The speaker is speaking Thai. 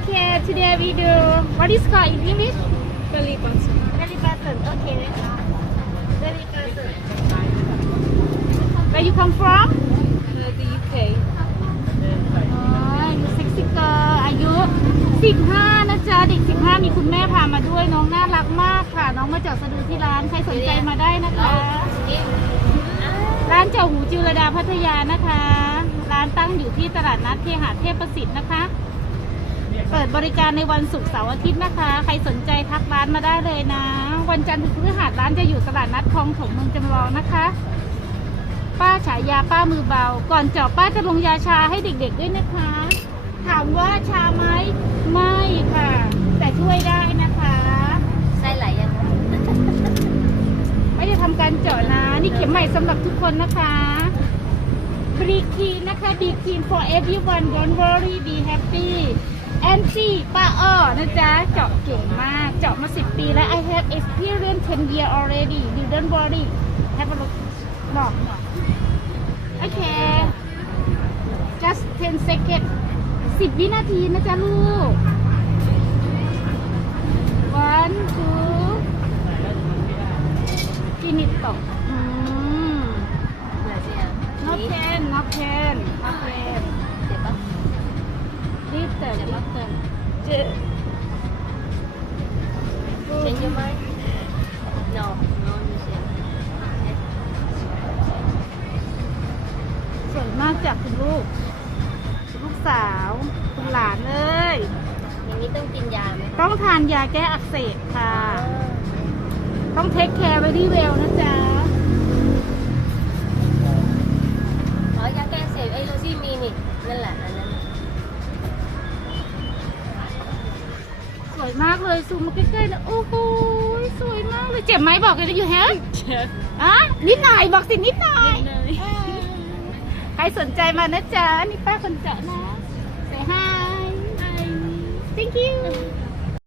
Okay, today we do what is called in English? Belly button. Belly button. Okay. Belly button. Where you come from? Uh, the UK. อ๋อเซ็กซี่เกิร์ลอายุ 15 นะจ๊ะเด็ก 15 มีคุณแม่พามาด้วยน้องน่ารักมากค่ะ น้องมาจอดสะดือที่ร้านใครสนใจมาได้นะคะ ร้านเจ้าหูจิรดาพัทยานะคะ ร้านตั้งอยู่ที่ตลาดนัดเคหะเทพประสิทธิ์นะคะเปิด บริการในวันศุกร์เสาร์อาทิตย์นะคะ ใครสนใจทักร้านมาได้เลยนะ วันจันทร์ถึงพฤหัสร้านจะอยู่ตลาดนัดคลองถมเมืองจำลองนะคะ ป้าฉายาป้ามือเบา ก่อนเจาะป้าจะลงยาชาให้เด็กๆด้วยนะคะ ถามว่าชาไหมไม่ค่ะ แต่ช่วยได้นะคะไส้ไหลยังไม่ได้ทำการเจาะนะนี่เข็มใหม่สำหรับทุกคนนะคะบรีคีนะคะบีคี for everyone don't worry be happy and see ป้าอ้อนะจ๊ะ เจาะเก่งมาก เจาะมา 10 ปีแล้ว I have experience 10 year already you don't worry have a look บอกโอเค just 10 second 10 วินาทีนะจ๊ะลูก one two ฟินิโตอืมเหนื่อยสิอะ no pain no pain no pain เจ็บปะรีบเติมรีบเติม เจ Change your mind? No, no, you say. สวยมากจากคุณลูก ลูกสาวคุณหลานเลย อย่างนี้ต้องกินยาไหมคะต้องทานยาแก้อักเสบค่ะ ต้องเทคแคร์ไว้ดีเวลนะจ๊ะ อ๋อยาแก้เสพไอ้โรซี่มีนี่นั่นแหละอันนั้น วยมากเลยซูมมาใกล้ๆนะโอ้โหสวยมากเลยเจ็บไหมบอกเลยนะอยู่แฮะเจ็บอะนิดหน่อยบอกสินิดหน่อยนิดหน่อยเออใครสนใจมานะจ๊ะนี่ป้าคนเจาะนะ say hi hi thank you